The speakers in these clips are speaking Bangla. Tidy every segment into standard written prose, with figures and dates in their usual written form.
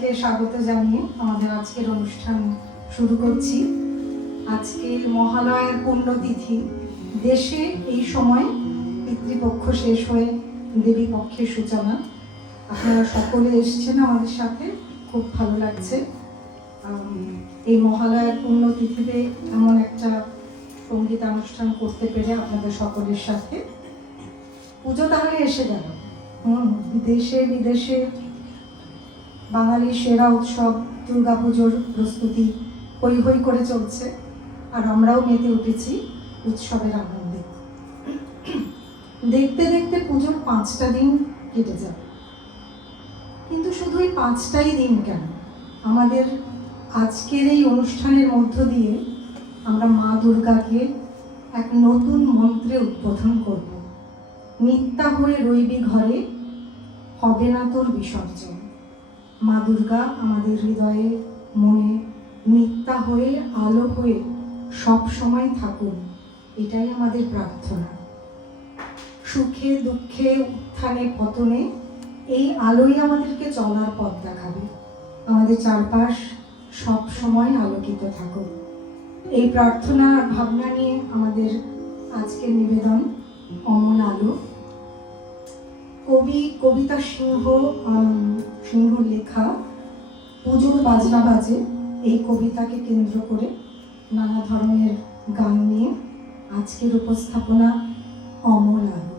কে স্বাগত জানিয়ে আমাদের আজকের অনুষ্ঠান শুরু করছি। আজকে মহালয়ার পুণ্যতিথি। দেশে এই সময় পিতৃপক্ষ শেষ হয়ে দেবী পক্ষের সূচনা। আপনারা সকলে এসেছেন আমাদের সাথে, খুব ভালো লাগছে। এই মহালয়ার পুণ্যতিথিতে এমন একটা সঙ্গীতানুষ্ঠান করতে পেরে আপনাদের সকলের সাথে। পুজো তাহলে এসে গেল। দেশে বিদেশে বাঙালির সেরা উৎসব দুর্গাপুজোর প্রস্তুতি হৈ হৈ করে চলছে, আর আমরাও মেতে উঠেছি উৎসবের আনন্দে। দেখতে দেখতে পুজোর 5টা দিন কেটে যাবে, কিন্তু শুধু এই 5টাই দিন কেন, আমাদের আজকের এই অনুষ্ঠানের মধ্য দিয়ে আমরা মা দুর্গাকে এক নতুন মন্ত্রে উদ্বোধন করব। মিথ্যা হয়ে রইবি ঘরে, হবে না তোর বিসর্জন। মা দুর্গা আমাদের হৃদয়ে মনে মিথ্যা হয়ে আলো হয়ে সব সময় থাকুন, এটাই আমাদের প্রার্থনা। সুখে দুঃখে উত্থানে পতনে এই আলোই আমাদেরকে চলার পথ দেখাবে। আমাদের চারপাশ সব সময় আলোকিত থাকুক, এই প্রার্থনা আর ভাবনা নিয়ে আমাদের আজকের নিবেদন অমল আলো। কবি কবিতা সিংহ লেখা পুজোর বাজনা বাজে এই কবিতাকে কেন্দ্র করে নানা ধরনের গান নিয়ে আজকের উপস্থাপনা অমল আলো।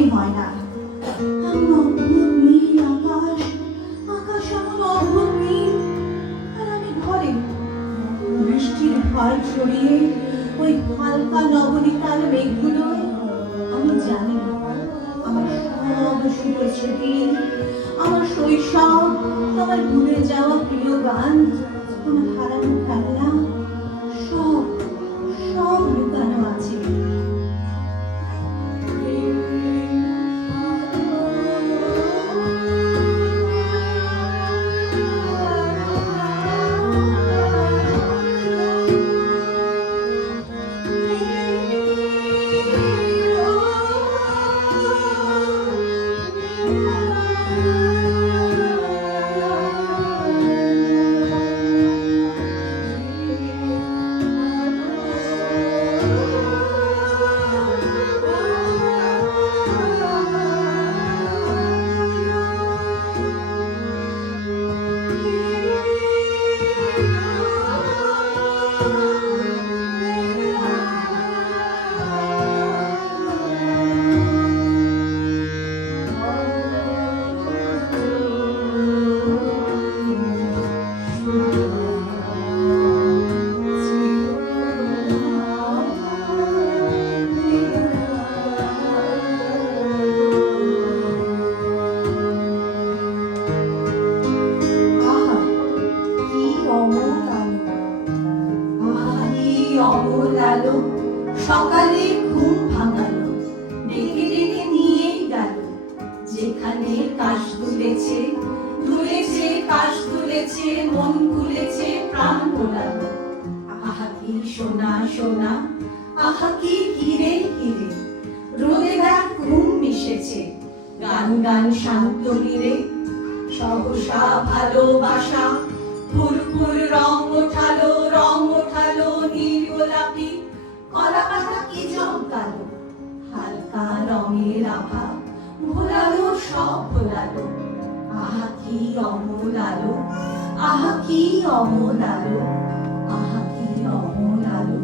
মনে হয় না। এমন অদ্ভুত নীল আকাশ, আকাশ এমন অদ্ভুত নীল, আর আমি ঘরে বৃষ্টির ভয় ছড়িয়ে ওই হালকা নবনীতার মেঘগুলোয় আমি জানি আমার সব শুভ স্মৃতি, আমার শৈশব, আমার ভুলে যাওয়া প্রিয় গান, আমার হারানো খেলনা, সব সব লুকানো আছে। অমল আলো সকালে ঘুম ভাঙালো, ডেকে ডেকে নিয়েই গেল যেখানে কাশ দুলেছে, দুলেছে কাশ দুলেছে, মন খুলেছে, প্রাণ গোলালো। আহা কি সোনা সোনা, আহা কি হিরে হিরে, রোদে দেখ ঘুম মিশেছে, গান গান শান্ত নীরে, সহসা ভালোবাসা ফুরফুর রং ওঠালো, রং ওঠালো নীল গোলাপি, কলা পাতা কি জমকালো, হালকা রঙের আভা ভোলালো, সব ভোলালো। আহা কি অমল আলো, আহা কি অমল আলো, আহা কি অমল আলো।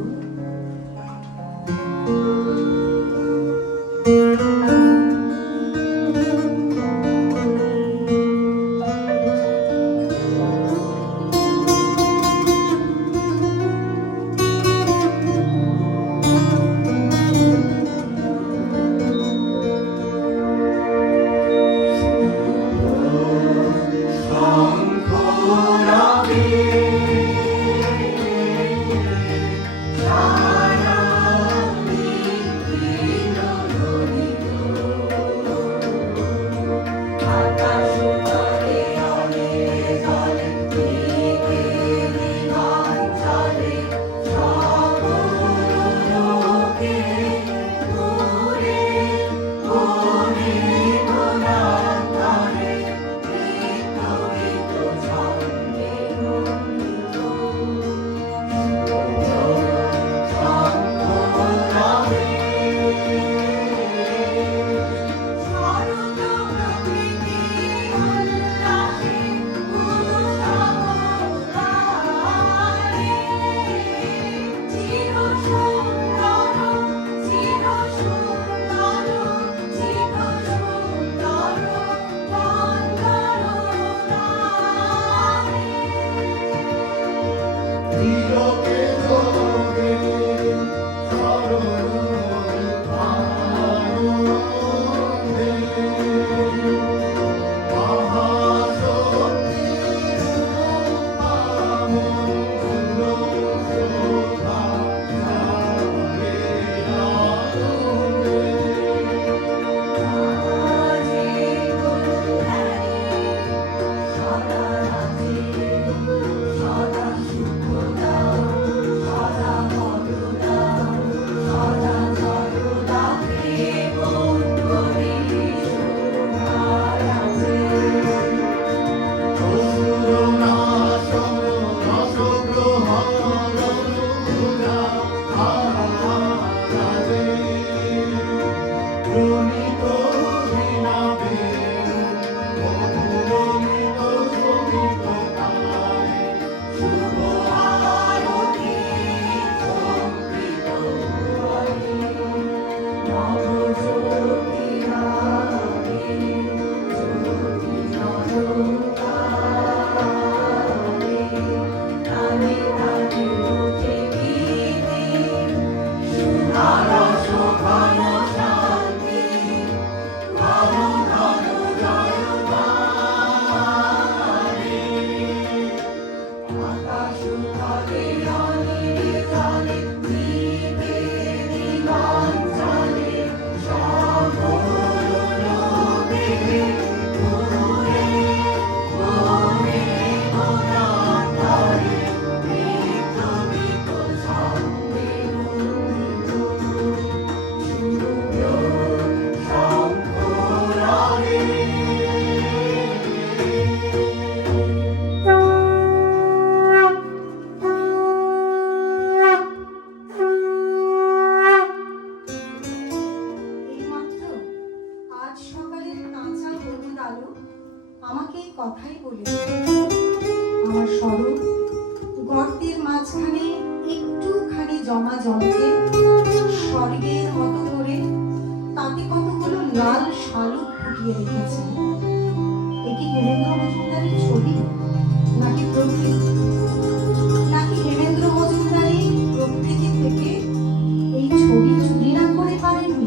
সকালের কাঁচা হলুদ আলো আমাকে এই কথাই বলে দিল। আমার স্বরূপ গর্তের মাঝখানে একটুখানি জমা জলকে স্বর্গের মতো করে তাতে কতগুলো লাল শালুক ফুটিয়ে রেখেছে। এ কি হেমেন্দ্র মজুমদারের ছবি নাকি প্রকৃতি, নাকি হেমেন্দ্র মজুমদারই প্রকৃতি থেকে এই ছবি চুরি না করে পারেননি?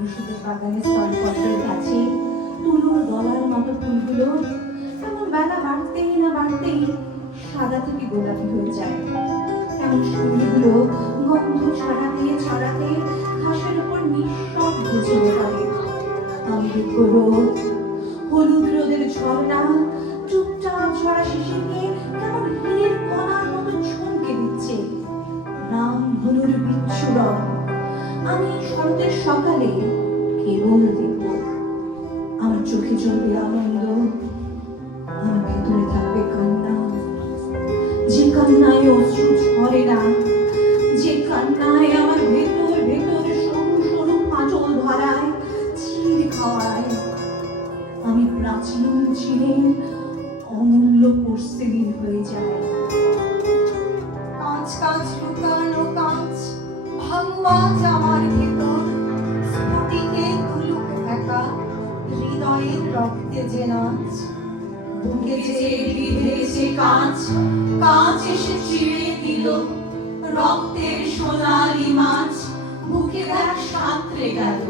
রসুদের বাগানে স্তরপত্রের কাছে তুলোর দলার মতো ফুলগুলো কেমন বেলা বাড়তেই না বাড়তেই সাদা থেকে গোলাপি হয়ে যায়। এমন ফুলগুলো গন্ধ ছড়াতে ছড়াতে ঘাসের উপর নিঃশব্দে ঝরে পড়ে। আমি দেখবো রোদ, হলুদ রোদের ঝর্ণা চুপচাপ ছড়া শিশিরকে কেমন হীরের কণার মতো চমকে দিচ্ছে। নাম হলুর বিচ্ছুরণ। আমি শরতের সকালে কেবল দেখব, আমার চোখে চলবে আনন্দ, আমার ভেতরে থাকবে কান্না। যে কান্নায় অশ্রু ঝরে না, যে কান্নায় আমার ভেতর ভেতর সরু সরু পাঁচল ধরায়, চির খাওয়ায়। আমি প্রাচীন চীনের অমূল্য পোর্সেলিন হয়ে যায়। কাঁচ কাঁচ লুকানো কাঁচ ভাঙা আমার ভেতর, স্ফটিকে তুলুক একা হৃদয়ের রক্তে যে নাচ। বুকে যে বিঁধেছে কাঁচ, কাঁচ এসে চিড়ে দিল রক্তের সোনালি মাছ। বুকে দেখ সাঁতরে গেল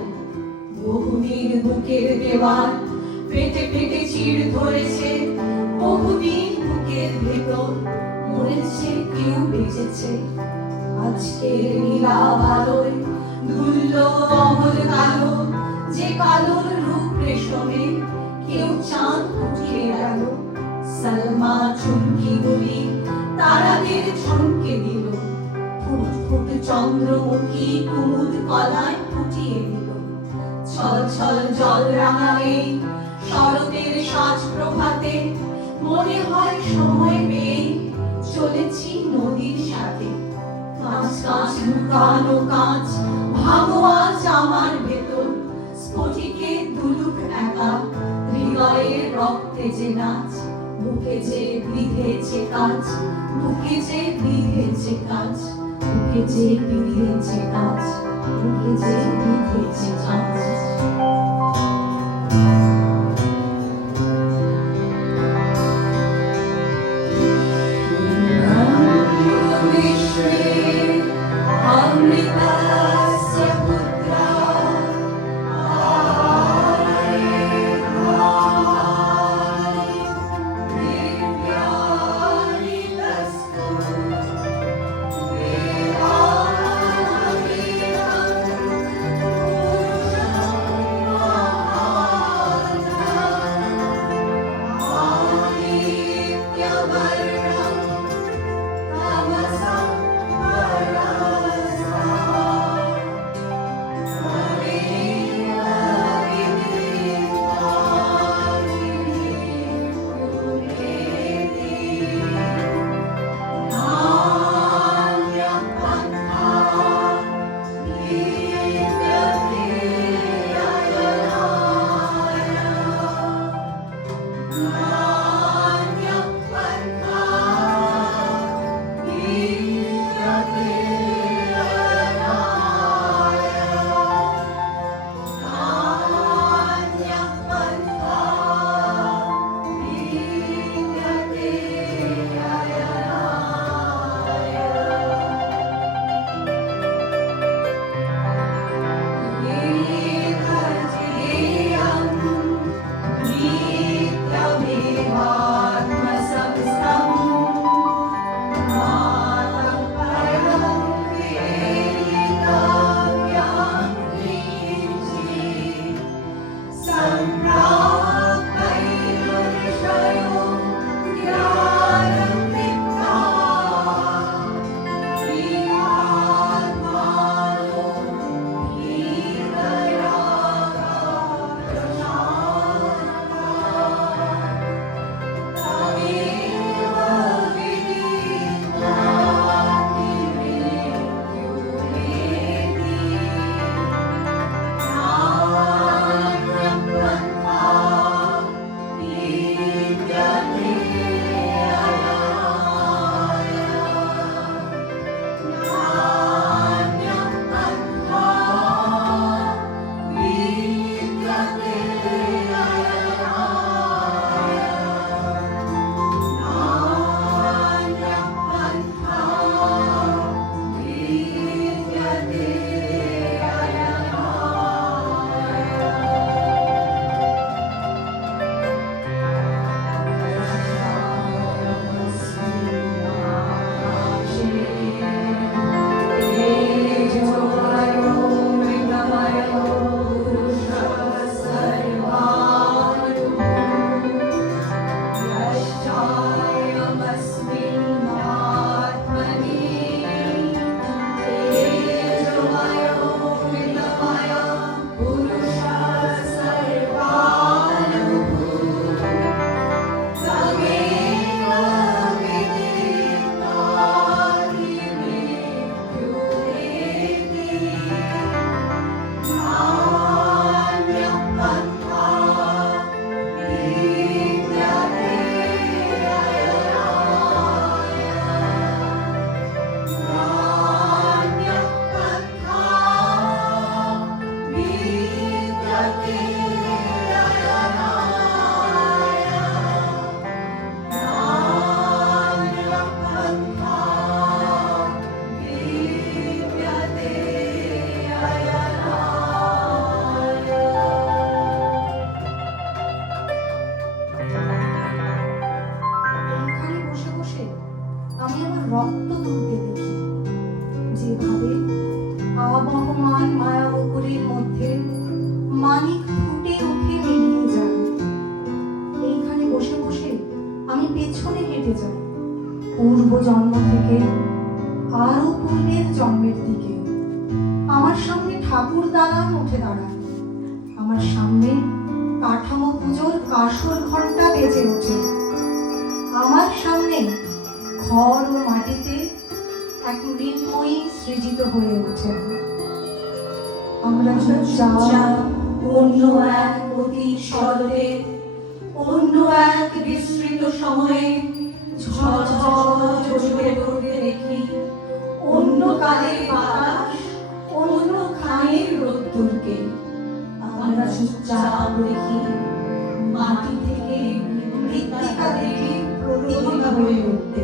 বহুদিন বুকের দেওয়াল, পেটে পেটে চিড় ধরেছে বহুদিন বুকের ভেতর। মরেছে কেউ বেঁচেছে আজকে নীলা আলোয়, ধুল্ল অমল কালো, যে কালোর রূপ রেশমে কেউ চাঁদ উঠিয়ে গেল। সালমা চুমকি গুলি তারাদের ঝমকে দিল, ফুট ফুট চন্দ্রমুখী কুমুদ কলায় ফুটিয়ে দিল। ছল ছল জল রাঙালে শরতের সাজ প্রভাতে, মনে হয় সময় পেয়ে চলেছি নদীর সাথে। কাঁচ কাঁচ লুকানো কাঁচ ভাঙো আজ আমার ভেতর, স্ফটিকে দুলুক একা হৃদয়ের রক্তে যে নাচ। বুকে যে বিঁধেছে কাঁচ, বুকে যে বিঁধেছে কাঁচ, বুকে যে বিঁধেছে কাঁচ, বুকে যে বিঁধেছে কাঁচ। পূর্ব জন্ম থেকে আরো পূর্বের জন্মের দিকে আমার সামনে ঠাকুর দালান উঠে দাঁড়ায়, আমার সামনে কাঠামো পুজোর কাসর ঘন্টা বেজে ওঠে, আমার সামনে খড় ও মাটিতে এক মৃন্ময়ী সৃজিত হয়ে ওঠে। আমরা চুপচাপ অন্য এক অতীত স্মরণে, অন্য এক বিস্তৃত সময়ে ঝড় পড়তে দেখি অন্য কালের বাতাস, অন্য খায়ের রোদ্দুরকে। আমরা চুপচাপ দেখি মাটি থেকে মৃত্তিকা থেকে প্রতিভা হয়ে উঠতে।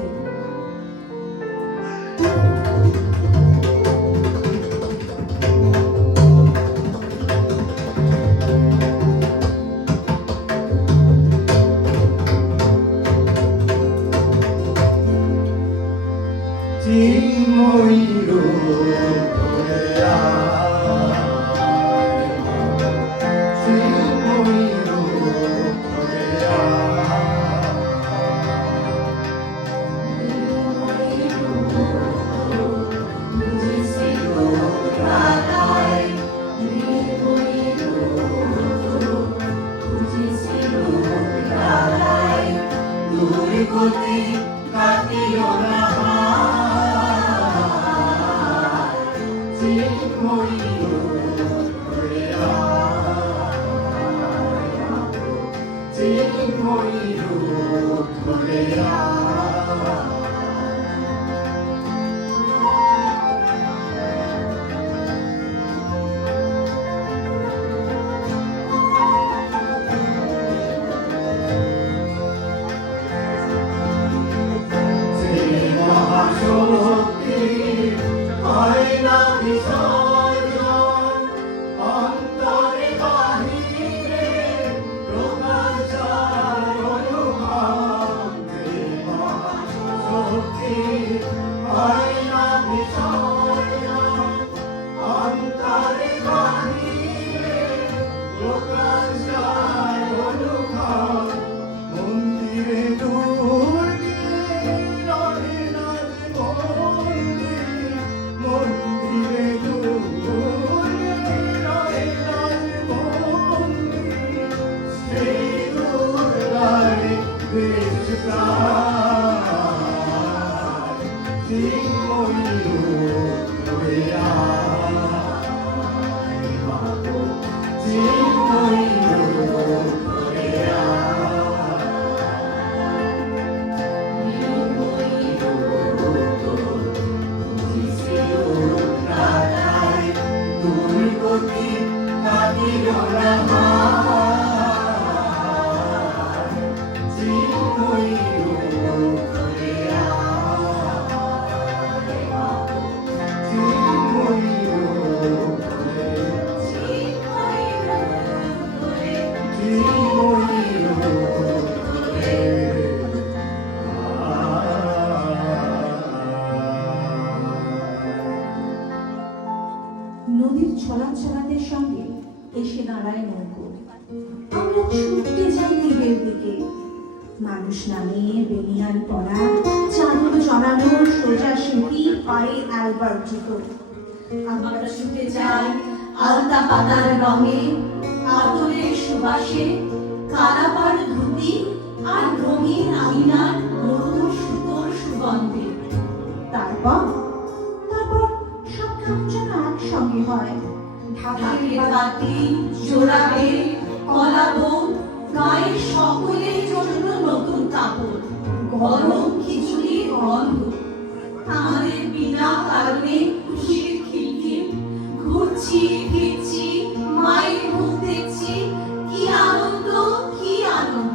নদীর ছলাছলাদের সঙ্গে এসে দাঁড়ায় নৌকো। আমরা ছুটতে যাই তীরের দিকে। মানুষ নামিয়ে বেনিয়ান পরা, চাদর জড়ানো সোজা সিঁথি, পায়ে অ্যালবার্ট জুতো। আমরা ছুটে যাই আলতা পাতার রঙে, আতরের সুবাসে, কালাপাড় ধুতি আর রঙিন আইনার নতুন সুতোর সুগন্ধে। তারপর সব কেমন যেন একসঙ্গে হয়। ঢাকের বাতি জোড়াবে, কলাবো, গায়ের সকলের জন্য নতুন কাপড়, গরম খিচুড়ির গন্ধ। আমাদের বিনা কারণে খুশির খিলখিল, ঘুরছি ফিরছি, মায়ের মুখ দেখছি, কি আনন্দ, কি আনন্দ।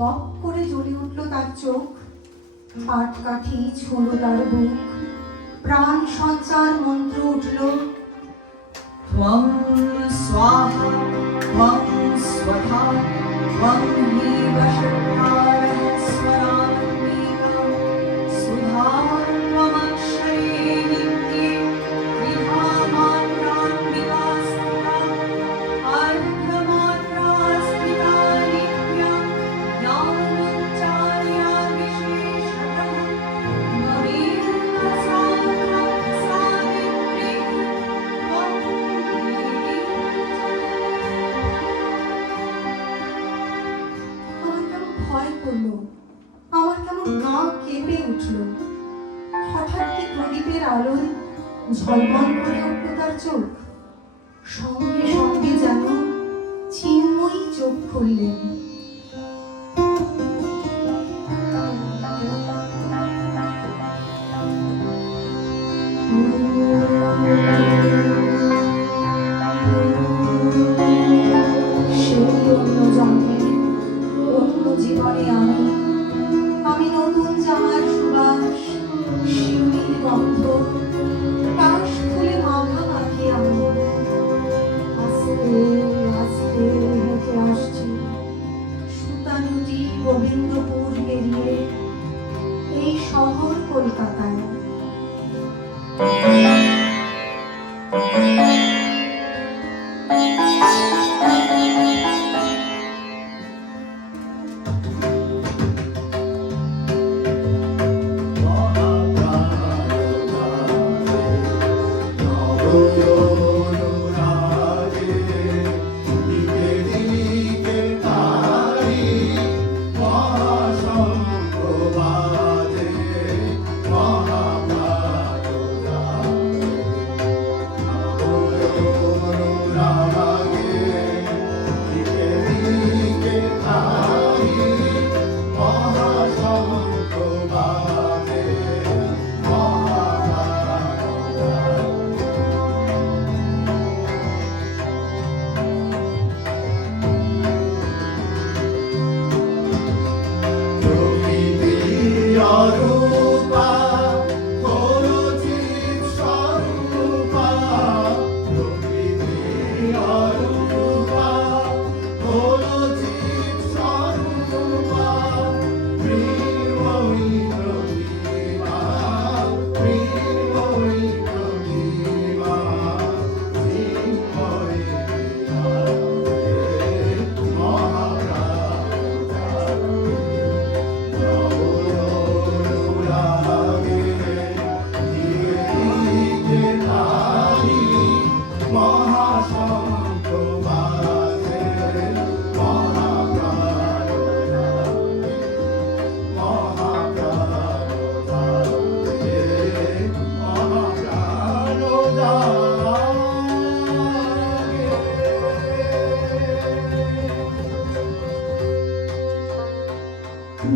বক করে জ্বলে উঠল তার চোখ, পাটকাঠি ছোঁড়ো তার বুক, প্রাণ সঞ্চার মন্ত্র উঠল, त्वं स्वाहा त्वं स्वधा त्वं हि वषट्कारः स्वरान्विका सुधा त्वमक्षरे नित्ये त्रिधा मात्रान्विका स्थिता अर्धमात्रा स्थिता नित्या ज्ञानोच्चार्या विशेषतः नवीन सावित्री त्वं देवी আমার কেমন ভয় করলো, আমার কেমন গা কেঁপে উঠল। হঠাৎ কি প্রদীপের আলোয় ঝলমল করে উঠল তার চোখ, সঙ্গে সঙ্গে যেন চিন্ময়ী চোখ খুললেন। সেই অন্য জন্মে অন্য জীবনে আমি নতুন জামার সুবাস, শিউলির গন্ধ, কাশ ফুলে মাখামাখি আমি আস্তে আস্তে হেঁটে আসছি সুতানুটি গোবিন্দপুর পেরিয়ে এই শহর কলকাতায়।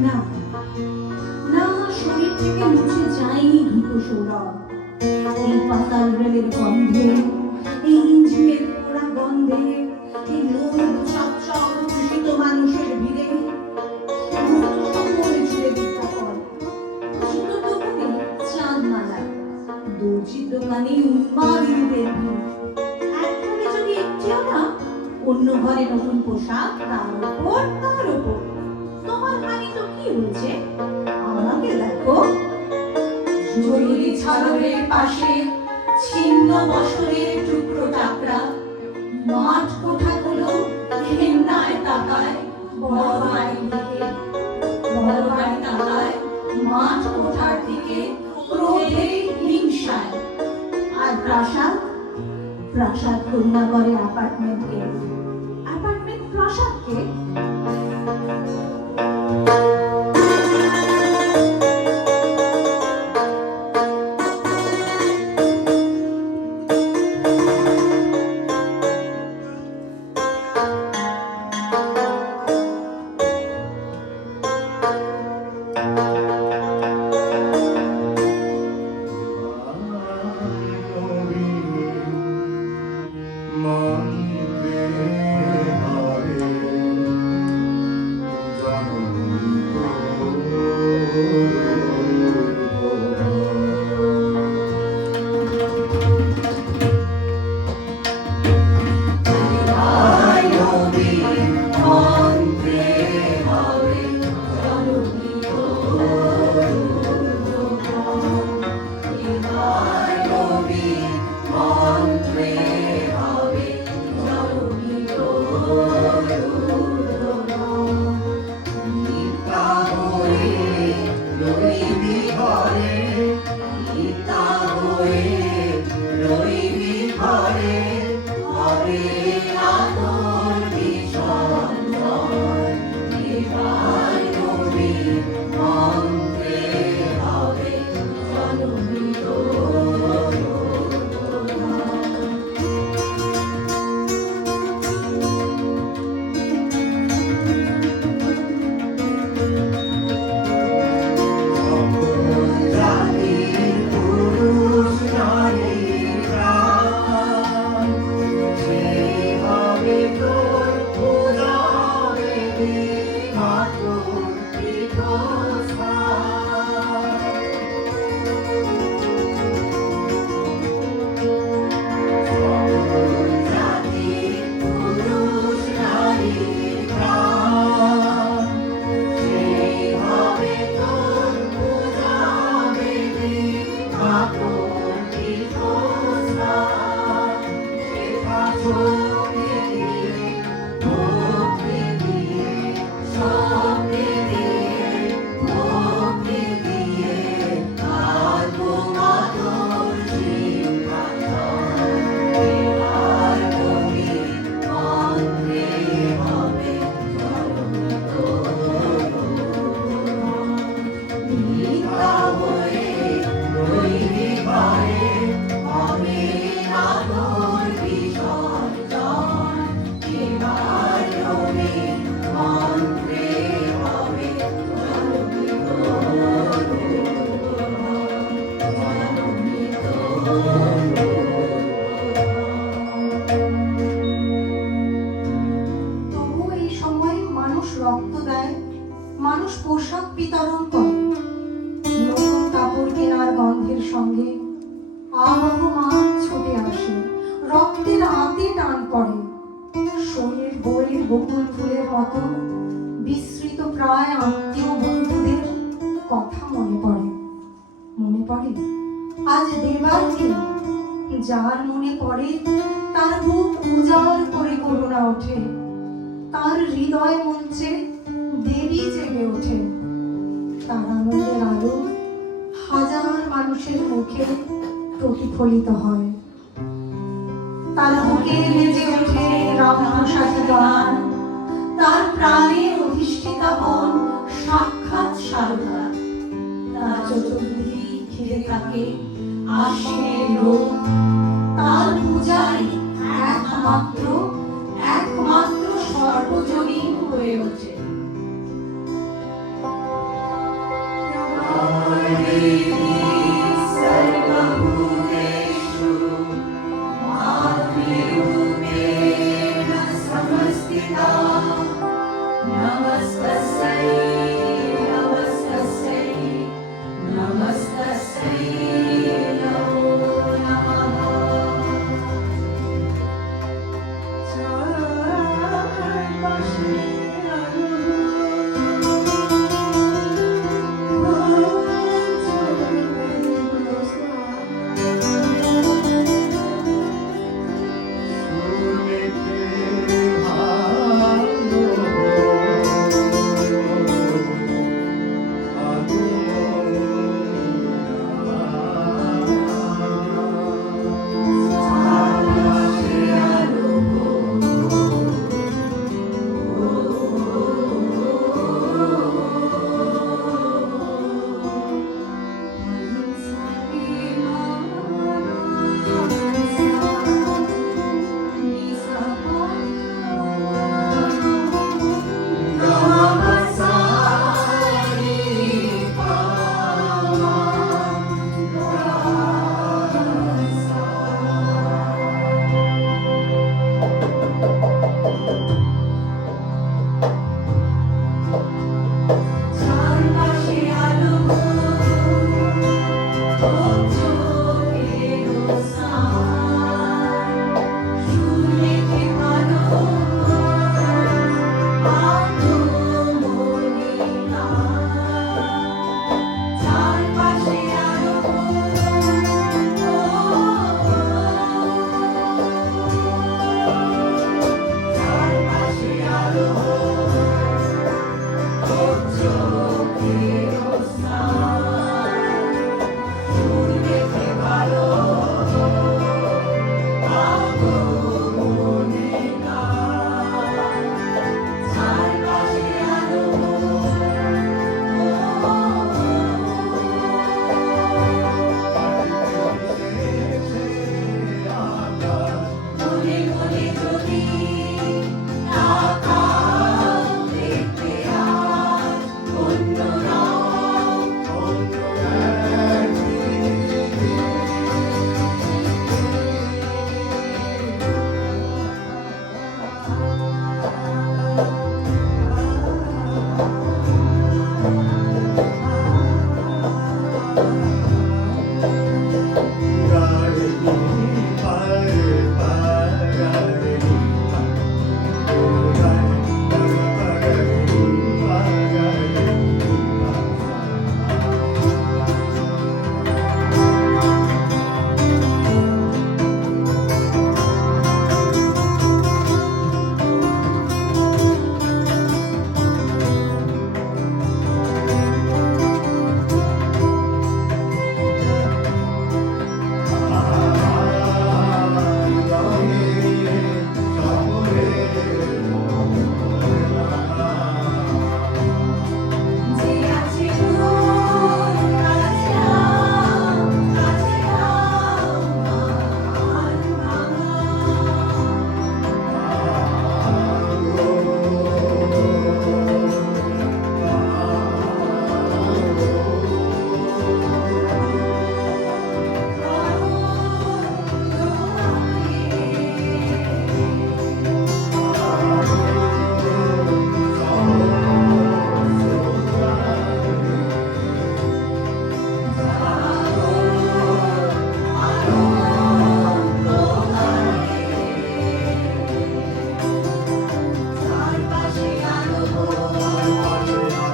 না না, শরীর থেকে মুছে যায়নি ধূপ সৌরভ। এই পাতাল রেলের গন্ধে, এই ইঞ্জিনের পোড়া গন্ধে, এই লোভ চপচপ দূষিত মানুষের ভিড়ে সমস্ত শহরে জুড়ে বিজ্ঞাপন। জুতোর দোকানে চাঁদ মালা, দর্জির দোকানে উন্মাদ ইঁদুরের ভিড়। এক ঘরে যদি একটিও না, অন্য ঘরে নতুন পোশাক, তার উপর তোমার হানি তো কি হয়েছে? আমাকে দেখো, জরুরি ছাড়ের পাশে ছিন্ন বছরের টুকরো টাকরা, মাঠ কোঠাগুলো ঘেন্নায় তাকায় বড় বাড়ির দিকে, বড় বাড়ি তাকায় মাঠ কোঠার দিকে ক্রোধে হিংসায়। আর প্রাসাদ, প্রাসাদ কন্যা করে অ্যাপার্টমেন্টকে, অ্যাপার্টমেন্ট প্রাসাদকে। মন্ত্রে তবু এই সময় মানুষ রক্ত দেয়, মানুষ পোশাক বিতরণ করে, নতুন কাপড় কেনার গন্ধের সঙ্গে আবহ মান ছুটে আসে, রক্তের আঁতে টান পড়ে, শরীর বইয়ের বকুল ফুলের মতো বিস্মৃত প্রায় আত্মীয় বন্ধুদের কথা মনে পড়ে। মনে পড়ে আজ দেবার দিন, যার মনে পড়ে তার মুখ উজাড় করে করুণা ওঠে, তার হৃদয় মঞ্চে দেবী জেগে ওঠে, তার আনন্দের আলো হাজার মানুষের মুখে প্রতিফলিত হয়। তার বুকে বেজে ওঠে রামপ্রসাদী গান, তার প্রাণে অধিষ্ঠিতা হন সাক্ষাৎ সারদা, তার চতুর্দিক ঘিরে থাকে আশ্বিনের রোদ, তার পূজায় একমাত্র সর্বজনীন হয়ে ওঠে।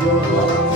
আরো